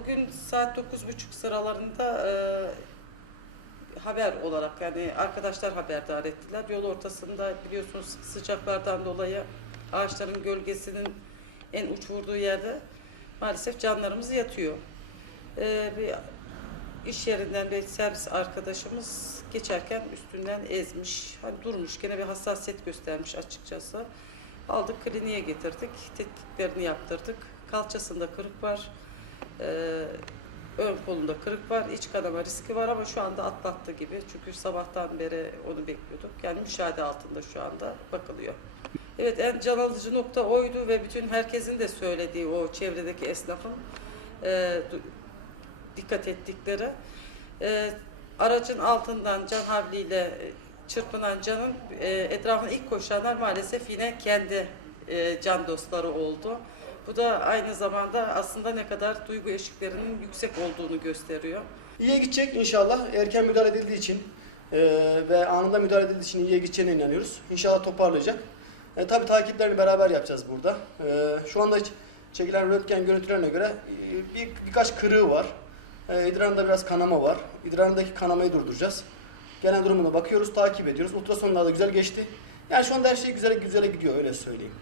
Bugün saat 9.30 sıralarında e, haber olarak yani arkadaşlar haberdar ettiler. Yol ortasında biliyorsunuz sıcaklardan dolayı ağaçların gölgesinin en uç vurduğu yerde maalesef canlarımız yatıyor. Ee, bir iş yerinden bir servis arkadaşımız geçerken üstünden ezmiş. Hani durmuş gene bir hassasiyet göstermiş açıkçası. Aldık kliniğe getirdik. Tetkiklerini yaptırdık. Kalçasında kırık var. Ee, ön kolunda kırık var. iç kanama riski var ama şu anda atlattı gibi. Çünkü sabahtan beri onu bekliyorduk. Yani müşahede altında şu anda bakılıyor. Evet en can alıcı nokta oydu ve bütün herkesin de söylediği o çevredeki esnafın e, dikkat ettikleri. E, aracın altından can havliyle e, çırpınan canın e, etrafına ilk koşanlar maalesef yine kendi e, can dostları oldu. Bu da aynı zamanda aslında ne kadar duygu eşiklerinin yüksek olduğunu gösteriyor. İyiye gidecek inşallah. Erken müdahale edildiği için e, ve anında müdahale edildiği için iyiye gideceğine inanıyoruz. İnşallah toparlayacak. E, tabii takiplerini beraber yapacağız burada. E, şu anda çekilen röntgen görüntülerine göre e, bir, birkaç kırığı var. E, idrarında biraz kanama var. İdrarındaki kanamayı durduracağız. Genel durumuna bakıyoruz, takip ediyoruz. Ultrasonlar da güzel geçti. Yani şu anda her şey güzel güzele gidiyor öyle söyleyeyim.